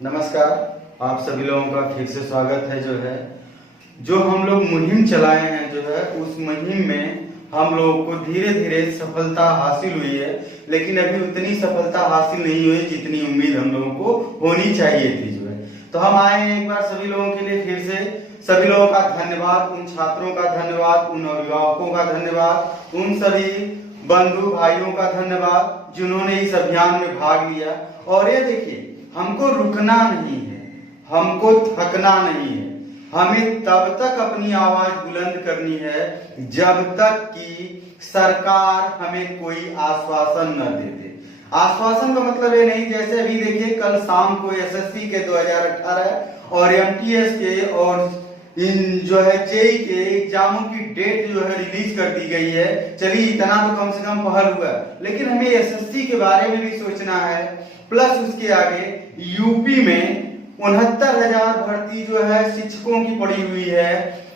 नमस्कार, आप सभी लोगों का फिर से स्वागत है। जो हम लोग मुहिम चलाए हैं उस मुहिम में हम लोगों को धीरे धीरे सफलता हासिल हुई है, लेकिन अभी उतनी सफलता हासिल नहीं हुई जितनी उम्मीद हम लोगों को होनी चाहिए थी। तो हम आए हैं एक बार सभी लोगों के लिए फिर से। सभी लोगों का धन्यवाद, उन छात्रों का धन्यवाद, उन अभिभावकों का धन्यवाद, उन सभी बंधु भाइयों का धन्यवाद जिन्होंने इस अभियान में भाग लिया। और ये देखिए, हमको रुकना नहीं है, हमको थकना नहीं है, हमें तब तक अपनी आवाज बुलंद करनी है जब तक कि सरकार हमें कोई आश्वासन न दे दे। आश्वासन का मतलब ये नहीं, जैसे अभी देखिए कल शाम को एसएससी के 2018 और एमटीएस के और इन जेई के एग्जामों की डेट रिलीज कर दी गई है। चलिए इतना तो कम से कम पहल हुआ, लेकिन हमें एसएससी के बारे में भी सोचना है। प्लस उसके आगे यूपी में 69,000 भर्ती शिक्षकों की पड़ी हुई है।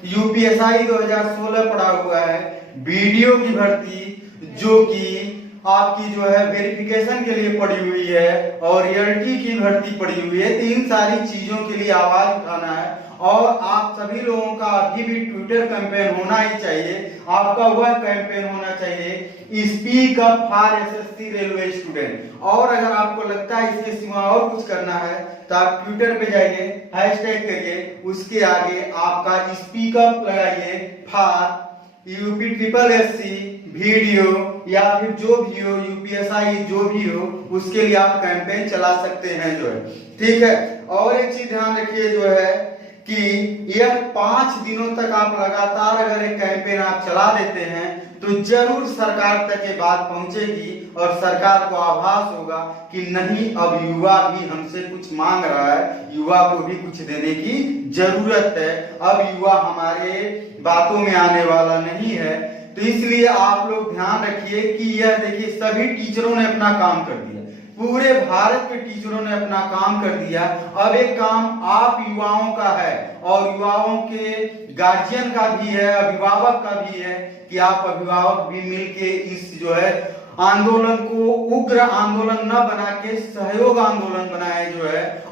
यूपीएसआई 2016 पड़ा हुआ है। बीडीओ की भर्ती जो कि आपकी वेरिफिकेशन के लिए पड़ी हुई है, और एलटी की भर्ती पड़ी हुई है। तो इन सारी चीजों के लिए आवाज उठाना है। और आप सभी लोगों का अभी भी ट्विटर कैंपेन होना ही चाहिए। आपका वह कैंपेन होना चाहिए, speak up for SSC railway student. और अगर आपको लगता है इसके सिवा और कुछ करना है तो आप ट्विटर पे जाइए, हैशटैग करिए, उसके आगे आपका स्पीक अप लगाइए for UP triple SC video या फिर जो भी हो, यूपीएसआई जो भी हो, उसके लिए आप कैंपेन चला सकते हैं ठीक है। और एक चीज ध्यान रखिए कि यह 5 दिनों तक आप लगातार अगर एक कैंपेन आप चला देते हैं तो जरूर सरकार तक ये बात पहुंचेगी और सरकार को आभास होगा कि नहीं, अब युवा भी हमसे कुछ मांग रहा है, युवा को भी कुछ देने की जरूरत है। अब युवा हमारे बातों में आने वाला नहीं है। तो इसलिए आप लोग ध्यान रखिए कि यह देखिए, सभी टीचरों ने अपना काम कर दिया, पूरे भारत के टीचरों ने अपना काम कर दिया। अब एक काम आप युवाओं का है और युवाओं के गार्जियन का भी है, अभिभावक का भी है कि आप अभिभावक भी मिलके इस आंदोलन को उग्र आंदोलन न बना के सहयोग आंदोलन बनाए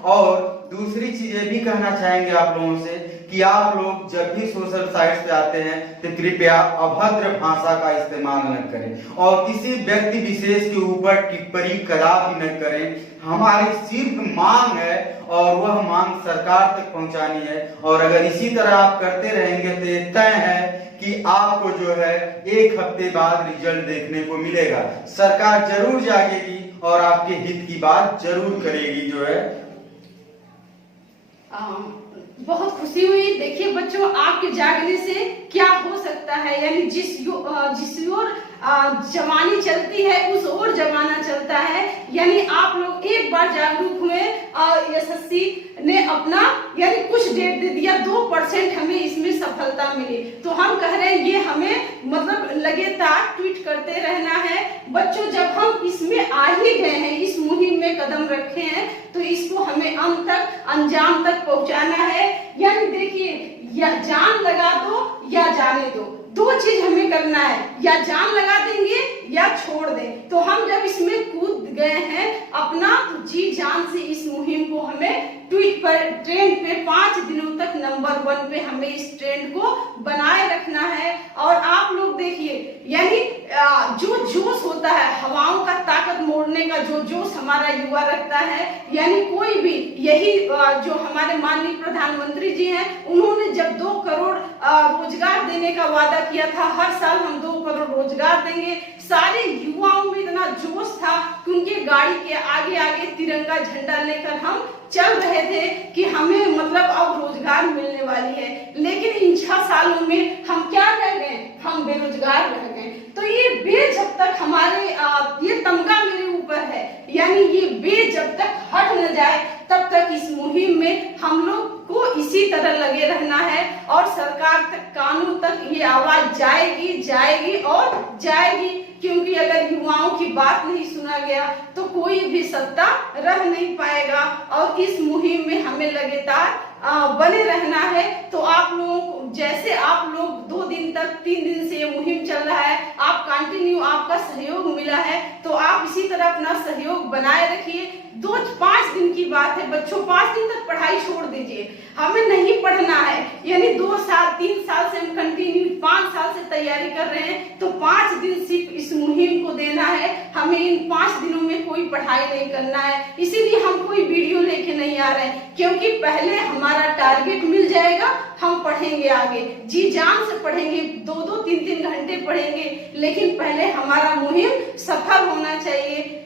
और दूसरी चीज ये भी कहना चाहेंगे आप लोगों से कि आप लोग जब भी सोशल साइट पे आते हैं तो कृपया अभद्र भाषा का इस्तेमाल न करें और किसी व्यक्ति विशेष के ऊपर टिप्पणी कदापि न करें। हमारी सिर्फ मांग है और वह मांग सरकार तक पहुंचानी है। और अगर इसी तरह आप करते रहेंगे तो ये तय है कि आपको 1 हफ्ते बाद रिजल्ट देखने को मिलेगा। सरकार जरूर जागेगी और आपके हित की बात जरूर करेगी बहुत खुशी हुई। देखिए बच्चों, आपके जागने से क्या हो सकता है, यानी जिस ओर जवानी चलती है उस ओर जमाना चलता है। यानी आप लोग एक बार जागरूक हुए और एसएससी ने अपना यानी कुछ डेट दे दिया, 2% हमें इसमें सफलता मिली। तो हम कह रहे हैं ये हमें मतलब लगातार ट्वीट करते रहना है। बच्चों, जब हम इसमें आ ही गए हैं, इस मुहिम में कदम रखे हैं, तो इसको हमें अंत तक अंजाम तक पहुंचाना है। यानी देखिए, या जान लगा दो या जाने दो, 2 चीज हमें करना है, या जान लगा देंगे या छोड़ दें। तो हम जब इसमें कूद गए हैं अपना जी जान से, इस मुहिम को हमें ट्वीट पर ट्रेंड पे 5 दिनों तक नंबर 1 पे हमें इस ट्रेंड को बनाए रखना है। और आप लोग देखिए, यानी जो जोश होता है, हवाओं का ताकत मोड़ने का जो जोश हमारा युवा रखता है, यानी कोई भी यही जो हमारे माननीय प्रधानमंत्री जी हैं, उन्होंने जब 2 करोड़ रोजगार देने का वादा किया था, हर साल हम 2 करोड़ रोजगार देंगे। सारे युवाओं में इतना जोश था कि उनके गाड़ी के आगे आगे तिरंगा झंडा लेकर हम चल रहे थे कि हमें मतलब अब रोजगार मिलने वाली है। लेकिन इन 6 सालों में हम क्या रह गए? हम बेरोजगार रह गए। तो ये जब तक हमारे ये तमगा मेरे ऊपर है, यानी ये जब तक हट न जाए तब तक इस मुहिम में हम लोग को इसी तरह लगे रहना है। और सरकार तक, कानून तक ये आवाज जाएगी जाएगी और जाएगी, क्योंकि अगर युवाओं की बात नहीं सुना गया तो कोई भी सत्ता रह नहीं पाएगा। और इस मुहिम में हमें लगातार बने रहना है। तो आप लोगों को, जैसे आप लोग 2 दिन तक 3 दिन से ये मुहिम चल रहा है, आप कंटिन्यू आपका सहयोग मिला है, तो आप इसी तरह अपना सहयोग बनाए रखिए। 2-5 दिन की बात है बच्चों, 5 दिन तक पढ़ाई छोड़ दीजिए, हमें नहीं पढ़ना है। यानी 2 साल 3 साल से हम कंटिन्यू 5 साल से तैयारी कर रहे हैं, तो 5 दिन सिर्फ इस मुहिम को देना है। हमें इन 5 दिनों में कोई पढ़ाई नहीं करना है, इसीलिए हम कोई वीडियो लेके नहीं आ रहे हैं, क्योंकि पहले हमारा टारगेट मिल जाएगा, हम पढ़ेंगे आगे, जी जान से पढ़ेंगे, 2-2 3-3 घंटे पढ़ेंगे, लेकिन पहले हमारा मुहिम सफल होना चाहिए।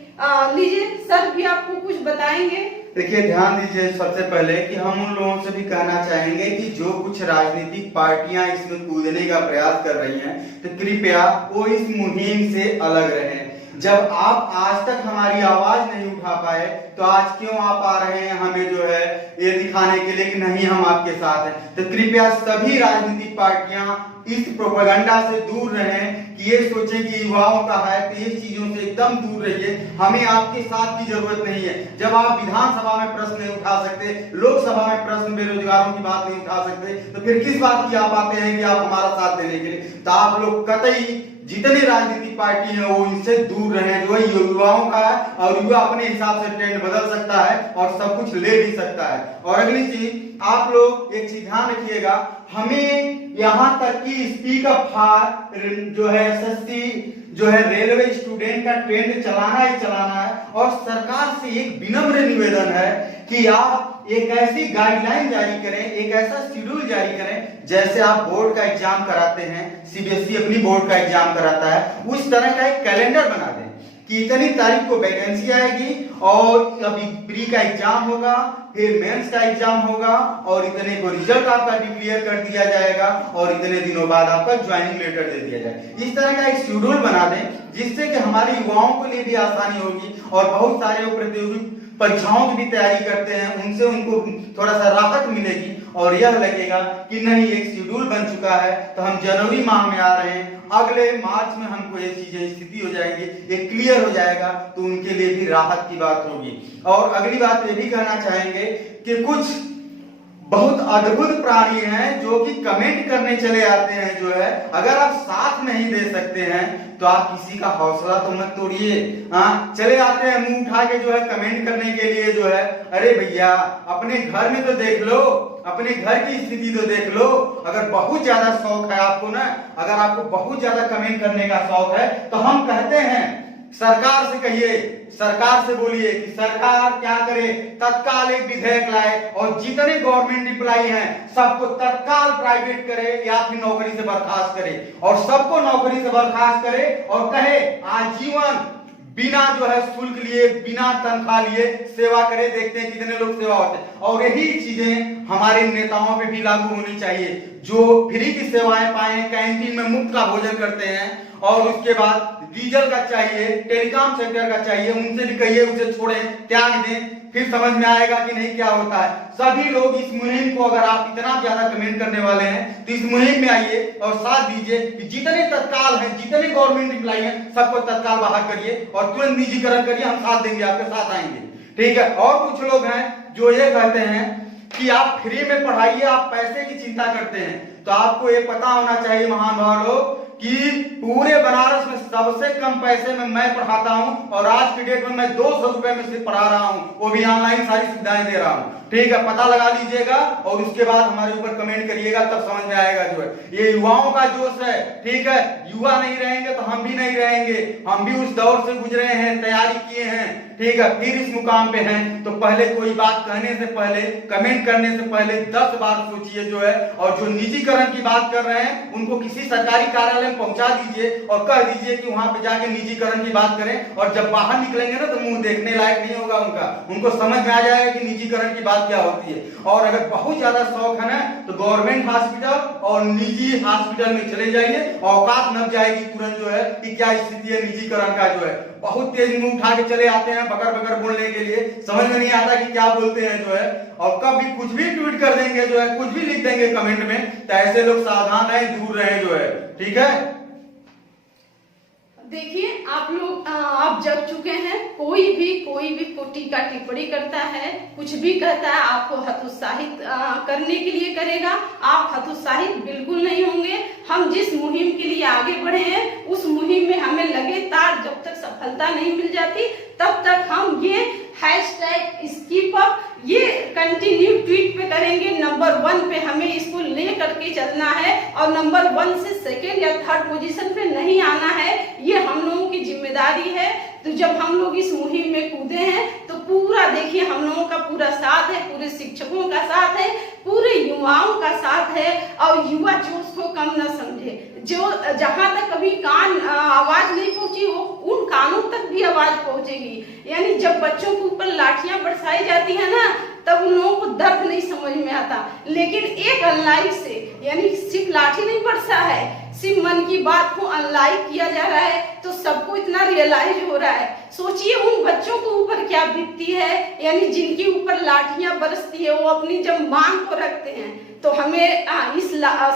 लीजिए सर भी आपको कुछ बताएंगे। देखिए ध्यान दीजिए, सबसे पहले कि हम उन लोगों से भी कहना चाहेंगे कि जो कुछ राजनीतिक पार्टियां इसमें कूदने का प्रयास कर रही हैं, तो कृपया वो इस मुहिम से अलग रहें। जब आप आज तक हमारी आवाज नहीं उठा पाए, तो आज क्यों आप आ रहे हैं हमें जो है ये दिखाने के लिए कि नहीं हम आपके साथ हैं। तो कृपया सभी राजनीतिक पार्टियां इस प्रोपेगेंडा से दूर रहें कि ये सोचें कि युवाओं का है, तो ये चीजों से एकदम दूर रहिए। हमें आपके साथ की जरूरत नहीं है। जब आप विधानसभा में प्रश्न नहीं उठा सकते, लोकसभा में प्रश्न बेरोजगारों की बात नहीं उठा सकते, तो फिर किस बात की आप आते हैं कि आप हमारा साथ देने के लिए। तो आप लोग कतई जितनी राजनीतिक पार्टी है वो इनसे दूर रहें। जो युवाओं का है, और युवा अपने हिसाब से ट्रेंड बदल सकता है और सब कुछ ले भी सकता है। और अगली चीज, आप लोग एक चीज ध्यान रखिएगा, हमें यहाँ तक कि स्पीकअप फॉर जो है एसएससी जो है रेलवे स्टूडेंट का ट्रेंड चलाना ही चलाना है। और सरकार से एक विनम्र निवेदन है कि आप एक ऐसी गाइडलाइन जारी करें, एक ऐसा शेड्यूल जारी करें, जैसे आप बोर्ड का एग्जाम कराते हैं, सीबीएसई अपनी बोर्ड का एग्जाम कराता है, उस तरह का एक कैलेंडर बना दें कि इतनी तारीख को वैकेंसी आएगी और अभी प्री का एग्जाम होगा, फिर मेंस का एग्जाम होगा, और इतने को रिजल्ट आपका डिक्लेयर कर दिया जाएगा, और इतने दिनों बाद आपका ज्वाइनिंग लेटर दे दिया जाए। इस तरह का एक शेड्यूल बना दें, जिससे कि हमारे युवाओं के लिए भी आसानी होगी, और बहुत सारे प्रतियोगी परीक्षाओं की भी तैयारी करते हैं, उनसे उनको थोड़ा सा राहत मिलेगी, और यह लगेगा कि नहीं एक शेड्यूल बन चुका है, तो हम जनवरी माह में आ रहे हैं, अगले मार्च में हमको ये चीजें स्थिति हो जाएंगी, ये क्लियर हो जाएगा, तो उनके लिए भी राहत की बात होगी। और अगली बात ये भी कहना चाहेंगे कि कुछ बहुत अद्भुत प्राणी हैं जो कि कमेंट करने चले आते हैं। जो है अगर आप साथ नहीं दे सकते हैं, तो आप किसी का हौसला तो मत तोड़िए। चले आते हैं मुंह उठा के जो है कमेंट करने के लिए। जो है अरे भैया, अपने घर में तो देख लो, अपने घर की स्थिति तो देख लो। अगर बहुत ज्यादा शौक है आपको ना, अगर आपको बहुत ज्यादा कमेंट करने का शौक है, तो हम कहते हैं सरकार से कहिए, सरकार से बोलिए कि सरकार क्या करे, तत्काल एक विधेयक लाए और जितने गवर्नमेंट एम्प्लॉय हैं सबको तत्काल प्राइवेट करे या फिर नौकरी से बर्खास्त करे, और सबको नौकरी से बर्खास्त करे और कहे आजीवन बिना जो है शुल्क लिए, बिना तनख्वाह लिए सेवा करे। देखते हैं कितने लोग सेवा होते हैं। और यही चीजें हमारे नेताओं पे भी लागू होनी चाहिए, जो फ्री की सेवाएं पाए, कैंटीन में मुफ्त का भोजन करते हैं, और उसके बाद डीजल का चाहिए, टेलीकॉम सेक्टर का चाहिए, उनसे भी कहिए उसे छोड़ें, त्याग दें, फिर समझ में आएगा कि नहीं क्या होता है। सभी लोग इस मुहिम को, अगर आप इतना ज्यादा कमेंट करने वाले हैं, तो इस मुहिम में आइए और साथ दीजिए कि जितने तत्काल हैं, जितने गवर्नमेंट एम्प्लॉय हैं, सबको तत्काल बाहर करिए और तुरंत निजीकरण करिए। हम साथ देंगे, आपके साथ आएंगे, ठीक है। और कुछ लोग हैं जो ये कहते हैं कि आप फ्री में पढ़ाइए, आप पैसे की चिंता करते हैं, तो आपको ये पता होना चाहिए महानुभाव लोग कि पूरे बनारस में सबसे कम पैसे में मैं पढ़ाता हूं, और आज की डेट में मैं 200 रुपए में सिर्फ पढ़ा रहा हूं, वो भी ऑनलाइन सारी सुविधाएं दे रहा हूं, ठीक है। पता लगा लीजिएगा और उसके बाद हमारे ऊपर कमेंट करिएगा, तब समझ में आएगा। जो है ये युवाओं का जोश है, ठीक है। युवा नहीं रहेंगे तो हम भी नहीं रहेंगे, हम भी उस दौर से गुजरे हैं, तैयारी किए हैं, ठीक है, फिर इस मुकाम पे हैं। तो पहले कोई बात कहने से पहले, कमेंट करने से पहले 10 बार सोचिए। जो है और जो निजीकरण की बात कर रहे हैं, उनको किसी सरकारी कार्यालय में पहुंचा दीजिए और कह दीजिए कि वहां पे जाके निजीकरण की बात करें, और जब बाहर निकलेंगे ना, तो मुंह देखने लायक नहीं होगा उनका, उनको समझ में आ जाएगा कि निजीकरण की बात क्या होती है। और अगर बहुत ज्यादा शौक है ना, तो गवर्नमेंट हॉस्पिटल और निजी हॉस्पिटल में चले जाइए, औकात नप जाएगी तुरंत जो है कि क्या स्थिति है निजीकरण का। जो है बहुत तेज मुंह उठा के चले आते हैं बकर बकर बोलने के लिए, समझ में नहीं आता कि क्या बोलते हैं। जो है और कभी कुछ भी ट्वीट कर देंगे, जो है कुछ भी लिख देंगे कमेंट में, तो ऐसे लोग सावधान रहे, दूर रहे। जो है ठीक है। देखिए आप लोग आप जग चुके हैं, कोई भी टीका टिप्पणी करता है, कुछ भी कहता है, आपको हतोत्साहित करने के लिए करेगा। आप हतोत्साहित बिल्कुल नहीं होंगे। हम जिस मुहिम के लिए आगे बढ़े हैं उस मुहिम में हमें लगातार जब तक सफलता नहीं मिल जाती तब तक हम ये #SkipUp ये कंटिन्यू ट्वीट पे करेंगे। नंबर 1 पे हमें इसको ले करके चलना है और नंबर 1 से सेकेंड या थर्ड पोजीशन पे नहीं आना है, ये हम लोगों की जिम्मेदारी है। तो जब हम लोग इस मुहिम में कूदे हैं तो पूरा देखिए हम लोगों का पूरा साथ है, पूरे शिक्षकों का साथ है, पूरे युवाओं का साथ है। और युवा जोश को कम न समझे, जो जहां तक कभी कान आवाज नहीं पहुंची हो उन कानों तक भी आवाज पहुंचेगी। यानी जब बच्चों के ऊपर लाठियां बरसाई जाती है ना तब उन लोगों को दर्द नहीं समझ में आता, लेकिन एक अनलाइक से यानी सिर्फ लाठी नहीं बरसा है, सिर्फ मन की बात को अनलाइक किया जा रहा है तो सबको इतना रियलाइज हो रहा है। सोचिए उन बच्चों के ऊपर क्या बीतती है, यानी जिनके ऊपर लाठियां बरसती है, वो अपनी जब मांग को रखते हैं। तो हमें इस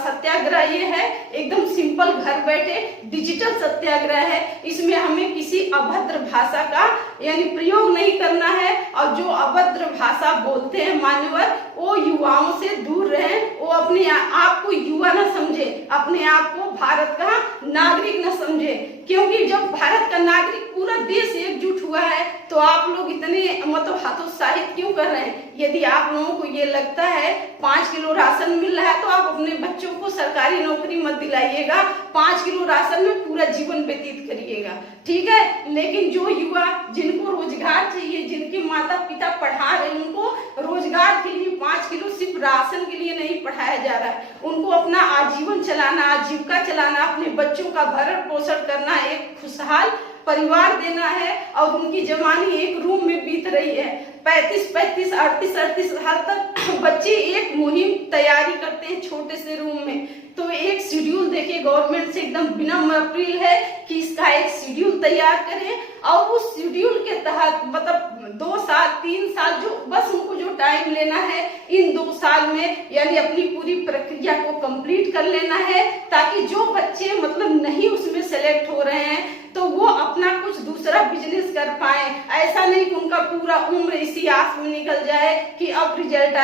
सत्याग्रह ये है एकदम सिंपल, घर बैठे डिजिटल सत्याग्रह है। इसमें हमें किसी अभद्र भाषा का यानी प्रयोग नहीं करना है और जो अभद्र भाषा बोलते हैं मान्यवर वो युवाओं से दूर रहें। वो अपने आप को युवा न समझे, अपने आप को भारत का नागरिक न समझे, क्योंकि जब भारत का नागरिक पूरा देश एकजुट हुआ है तो आप लोग इतने मतलब हतोत्साहित क्यों कर रहे हैं? यदि आप लोगों को ये लगता है 5 किलो राशन मिल रहा है तो आप अपने बच्चों को सरकारी नौकरी मत दिलाइएगा, 5 किलो राशन में पूरा जीवन व्यतीत करिएगा, ठीक है। लेकिन जो युवा जिनको रोजगार चाहिए, जिनके माता पिता पढ़ा रहे हैं, उनको रोजगार के लिए 5 किलो सिर्फ राशन के लिए नहीं पढ़ाया जा रहा है, उनको अपना आजीवन चलाना, आजीविका चलाना, अपने बच्चों का भरण पोषण करना, एक खुशहाल परिवार देना है। और उनकी जवानी एक रूम में बीत रही है, 35, 38 साल तक बच्चे एक मुहिम तैयारी करते हैं छोटे से रूम में। तो एक शेड्यूल देखिए गवर्नमेंट से एकदम विनम्र अपील है कि इसका एक शेड्यूल तैयार करें और उस शेड्यूल के तहत मतलब 2 साल 3 साल जो बस उनको जो टाइम लेना है, इन 2 साल में यानी अपनी पूरी प्रक्रिया को कंप्लीट कर लेना है, ताकि जो बच्चे मतलब नहीं उसमें सेलेक्ट हो रहे हैं तो वो अपना कुछ दूसरा बिजनेस कर पाए। ऐसा नहीं कि उनका पूरा उम्र इसी आस में निकल जाए कि अब रिजल्ट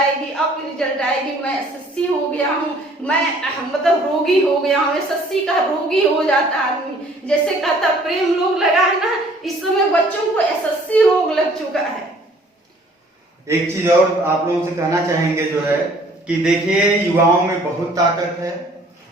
आएगी, मैं SSC हो गया हूँ, मैं मतलब रोगी हो गया हूँ। SSC का रोगी हो जाता आदमी, जैसे कहता प्रेम रोग लगा है ना, इस समय बच्चों को SSC रोग लग चुका है। एक चीज और आप लोगों से कहना चाहेंगे जो है कि देखिए युवाओं में बहुत ताकत है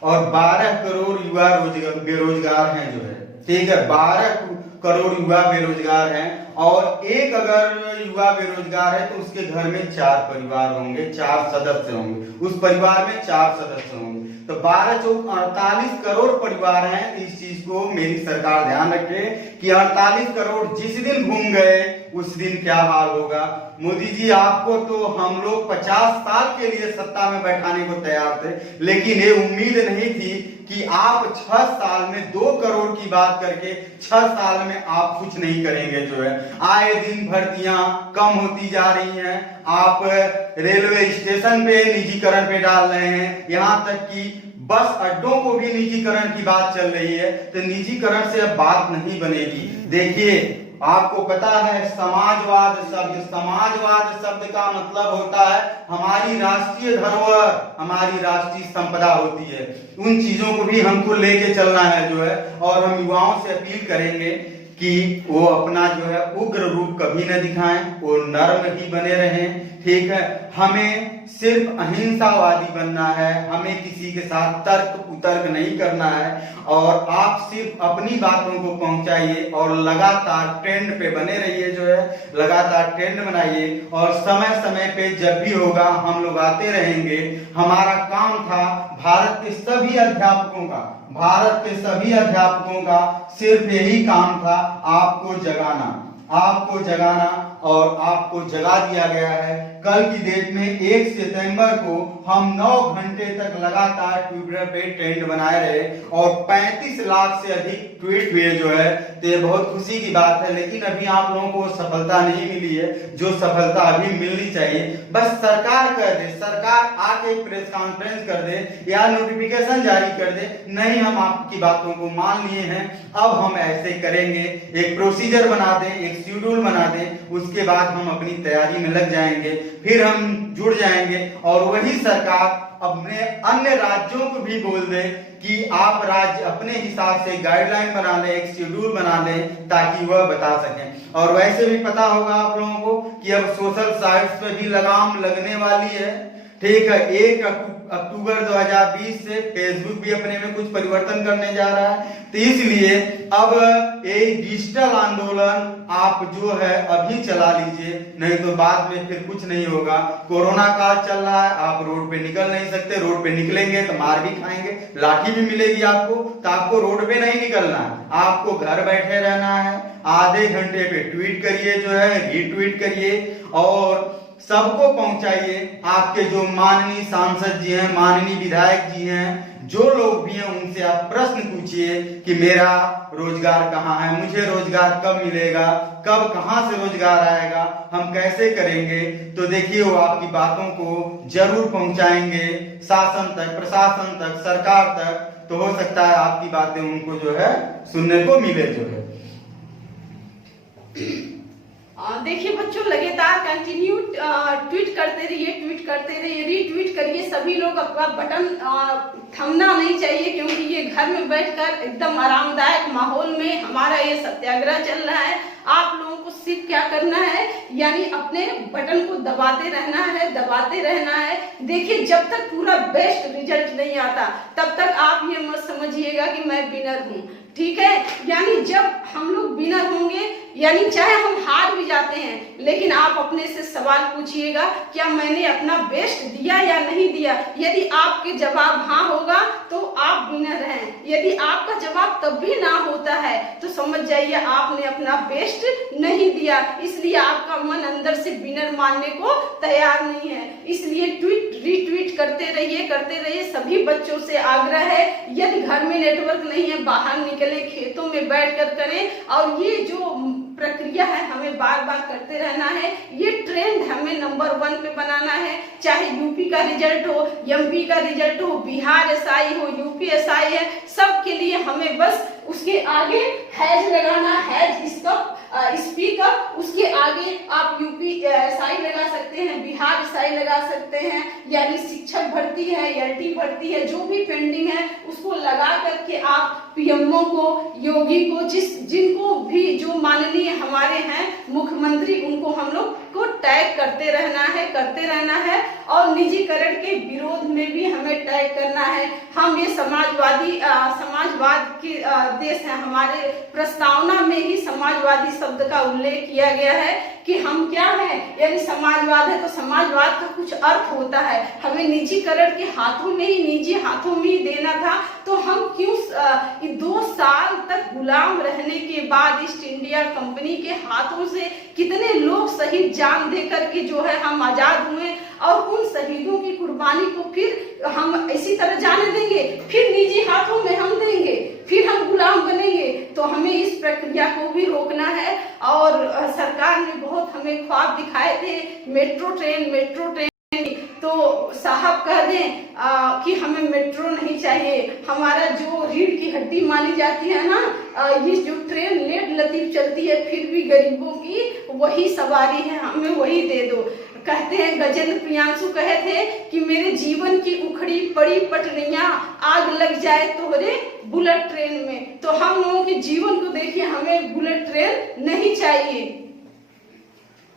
और 12 करोड़ युवा बेरोजगार हैं जो है, ठीक है। 12 करोड़ युवा बेरोजगार हैं और एक अगर युवा बेरोजगार है तो उसके घर में 4 परिवार होंगे, 4 सदस्य होंगे, उस परिवार में 4 सदस्य होंगे। तो 12 चौक 48 करोड़ परिवार हैं। तो इस चीज को मेरी सरकार ध्यान रखे कि 48 करोड़ जिस दिन घूम गए उस दिन क्या हाल होगा। मोदी जी आपको तो हम लोग 50 साल के लिए सत्ता में बैठाने को तैयार थे, लेकिन ये उम्मीद नहीं थी कि आप 6 साल में 2 करोड़ की बात करके 6 साल में आप कुछ नहीं करेंगे जो है। आए दिन भर्तियां कम होती जा रही हैं, आप रेलवे स्टेशन पे निजीकरण पे डाल रहे हैं, यहाँ तक कि बस अड्डों को भी निजीकरण की बात चल रही है। तो निजीकरण से अब बात नहीं बनेगी। देखिए आपको पता है समाजवाद शब्द का मतलब होता है हमारी राष्ट्रीय धरोहर, हमारी राष्ट्रीय संपदा होती है। उन चीजों को भी हमको लेके चलना है जो है। और हम युवाओं से अपील करेंगे कि वो अपना जो है उग्र रूप कभी न दिखाएं, वो नर्म ही बने रहें, ठीक है। हमें सिर्फ अहिंसावादी बनना है, हमें किसी के साथ तर्क कुतर्क नहीं करना है। और आप सिर्फ अपनी बातों को पहुंचाइए और लगातार ट्रेंड पे बने रहिए जो है, लगातार ट्रेंड बनाइए और समय समय पे जब भी होगा हम लोग आते रहेंगे। हमारा काम था भारत के सभी अध्यापकों का सिर्फ यही काम था आपको जगाना और आपको जगा दिया गया है। कल की डेट में 1 सितंबर को हम 9 घंटे तक लगातार ट्विटर पे ट्रेंड बनाए रहे और 35 लाख से अधिक ट्वीट हुए जो है। तो ये बहुत खुशी की बात है, लेकिन अभी आप लोगों को सफलता नहीं मिली है जो सफलता अभी मिलनी चाहिए। बस सरकार कर दे, सरकार आके प्रेस कॉन्फ्रेंस कर दे या नोटिफिकेशन जारी कर दे, नहीं हम आपकी बातों को मान लिए हैं, अब हम ऐसे करेंगे, एक प्रोसीजर बना दें, एक शेड्यूल बना दें, उसके बाद हम अपनी तैयारी में लग जाएंगे, फिर हम जुड़ जाएंगे और वही सरकार अपने अन्य राज्यों को भी बोल दे कि आप राज्य अपने हिसाब से गाइडलाइन बना लें, एक शेड्यूल बना लें, ताकि वह बता सकें। और वैसे भी पता होगा आप लोगों को कि अब सोशल साइट्स पे भी लगाम लगने वाली है, ठीक है। 1 अक्टूबर 2020 से फेसबुक भी अपने में कुछ परिवर्तन करने जा रहा है, तो इसलिए अब ये डिजिटल आंदोलन आप जो है अभी चला लीजिए, नहीं तो बाद में फिर कुछ नहीं होगा। कोरोना काल चल रहा है, आप रोड पे निकल नहीं सकते, रोड पे निकलेंगे तो मार भी खाएंगे, लाठी भी मिलेगी आपको, तो आपको रोड पे नहीं निकलना है, आपको घर बैठे रहना है। आधे घंटे पे ट्वीट करिए, जो है रीट्वीट करिए और सबको पहुंचाइए। आपके जो माननीय सांसद जी हैं, माननीय विधायक जी हैं, जो लोग भी हैं, उनसे आप प्रश्न पूछिए कि मेरा रोजगार कहाँ है, मुझे रोजगार कब मिलेगा, कब कहाँ से रोजगार आएगा, हम कैसे करेंगे। तो देखिए वो आपकी बातों को जरूर पहुंचाएंगे शासन तक, प्रशासन तक, सरकार तक। तो हो सकता है आपकी बातें उनको जो है सुनने को मिले जो है। देखिए बच्चों, लगातार कंटिन्यू ट्वीट करते रहिए, रीट्वीट करिए। सभी लोग अपना बटन थमना नहीं चाहिए, क्योंकि ये घर में बैठकर एकदम आरामदायक माहौल में हमारा ये सत्याग्रह चल रहा है। आप लोगों को सिर्फ क्या करना है, यानी अपने बटन को दबाते रहना है। देखिए, जब तक पूरा बेस्ट रिजल्ट नहीं आता तब तक आप ये मत समझिएगा कि मैं विनर हूँ, ठीक है। यानी जब हम लोग विनर होंगे, यानी चाहे हम हार भी जाते हैं, लेकिन आप अपने से सवाल पूछिएगा, क्या मैंने अपना बेस्ट दिया या नहीं दिया। यदि आपके जवाब हाँ होगा तो आप विनर हैं, यदि आपका जवाब तब भी ना होता है तो समझ जाइए आपने अपना बेस्ट नहीं दिया। इसलिए आपका मन अंदर से विनर मानने को तैयार नहीं है। इसलिए ट्वीट रीट्वीट करते रहिए। सभी बच्चों से आग्रह है, यदि घर में नेटवर्क नहीं है, बाहर निकले, खेतों में बैठकर करें। और ये जो प्रक्रिया है हमें बार बार करते रहना है। ये ट्रेंड हमें नंबर 1 पे बनाना है। चाहे यूपी का रिजल्ट हो, एमपी का रिजल्ट हो, बिहार एसआई हो, यूपी एसआई है, सबके लिए हमें बस उसके आगे हैज लगाना, हैज स्पीक अप। उसके आगे आप यूपी एसआई लगा सकते हैं, बिहार एसआई लगा सकते हैं, यानी शिक्षक भर्ती है, एलटी भर्ती है, जो भी पेंडिंग है उसको लगा करके आप पीएमओ को, योगी को, जिनको भी जो माननीय हमारे हैं मुख्यमंत्री, उनको हम लोग को टैग करते रहना है। और निजीकरण के विरोध में भी हमें टैग करना है। हम ये समाजवाद के देश है, हमारे प्रस्तावना में ही समाजवादी शब्द का उल्लेख किया गया है कि हम क्या है, यानी समाजवाद है तो समाजवाद का कुछ अर्थ होता है। हमें निजीकरण के हाथों में ही, निजी हाथों में ही देना था, तो हम क्यों 2 साल तक गुलाम रहने के बाद ईस्ट इंडिया कंपनी के हाथों से कितने लोग शहीद जान देकर के जो है हम आजाद हुए, और उन शहीदों की कुर्बानी को फिर हम इसी तरह जाने देंगे, फिर निजी हाथों में हम देंगे, फिर हम गुलाम बनेंगे। तो हमें इस प्रक्रिया को भी रोकना है। और सरकार ने बहुत हमें ख्वाब दिखाए थे, मेट्रो ट्रेन, तो साहब कह दें कि हमें मेट्रो नहीं चाहिए। हमारा जो रीढ़ की हड्डी मानी जाती है ना, ये जो ट्रेन लेट लतीफ चलती है, फिर भी गरीबों की वही सवारी है, हमें वही दे दो। कहते हैं, गजेंद्र प्रियांशु कहे थे कि मेरे जीवन की उखड़ी पड़ी पटरियां, आग लग जाए तोहरे बुलेट ट्रेन में। तो हम लोगों के जीवन को देखिए, हमें बुलेट ट्रेन नहीं चाहिए।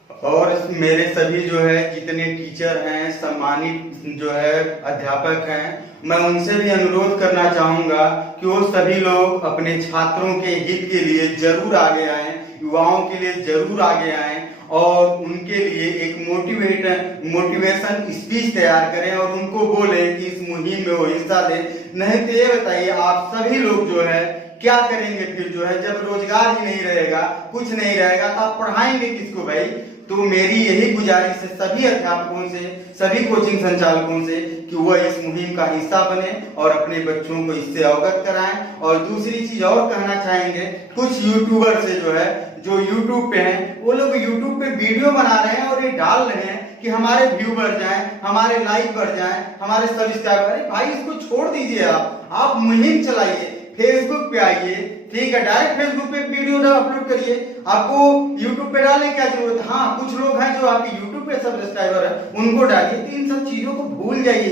और मेरे सभी जो है जितने टीचर हैं, सम्मानित जो है अध्यापक हैं, मैं उनसे भी अनुरोध करना चाहूंगा कि वो सभी लोग अपने छात्रों के हित के लिए जरूर आगे आएं, युवाओं के लिए जरूर आगे आएं और उनके लिए एक मोटिवेशन स्पीच तैयार करें और उनको बोले कि इस मुहिम में वो हिस्सा ले। नहीं तो ये बताइए, आप सभी लोग जो है क्या करेंगे फिर जो है, जब रोजगार ही नहीं रहेगा, कुछ नहीं रहेगा, तो आप पढ़ाएंगे किसको भाई। तो मेरी यही गुजारिश है सभी अध्यापकों से, सभी कोचिंग संचालकों से कि वह इस मुहिम का हिस्सा बने और अपने बच्चों को इससे अवगत कराएं। और दूसरी चीज और कहना चाहेंगे, कुछ यूट्यूबर से जो है, जो यूट्यूब पे हैं, वो लोग यूट्यूब पे वीडियो बना रहे हैं और ये डाल रहे हैं कि हमारे व्यू बढ़ जाएं, हमारे लाइक बढ़ जाएं, हमारे सब्सक्राइबर। भाई इसको छोड़ दीजिए, आप मुहिम चलाइए, फेसबुक पे आइए, ठीक है, डायरेक्ट फेसबुक पे वीडियो ना अपलोड करिए, आपको यूट्यूब पे डालने की क्या जरूरत है। हाँ, कुछ लोग हैं जो आपके यूट्यूब पे सब्सक्राइबर है, उनको डालिए। तो इन सब चीजों को भूल जाइए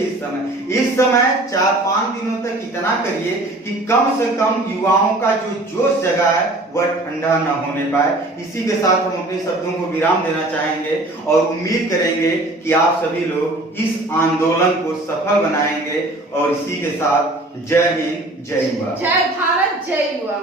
इस समय 4-5 दिनों तक इतना करिए कि कम से कम युवाओं का जो जोश जगा है वह ठंडा न होने पाए। इसी के साथ हम अपने शब्दों को विराम देना चाहेंगे और उम्मीद करेंगे कि आप सभी लोग इस आंदोलन को सफल बनाएंगे। और इसी के साथ जय हिंद, जय युवा। जय भारत, जय युवा।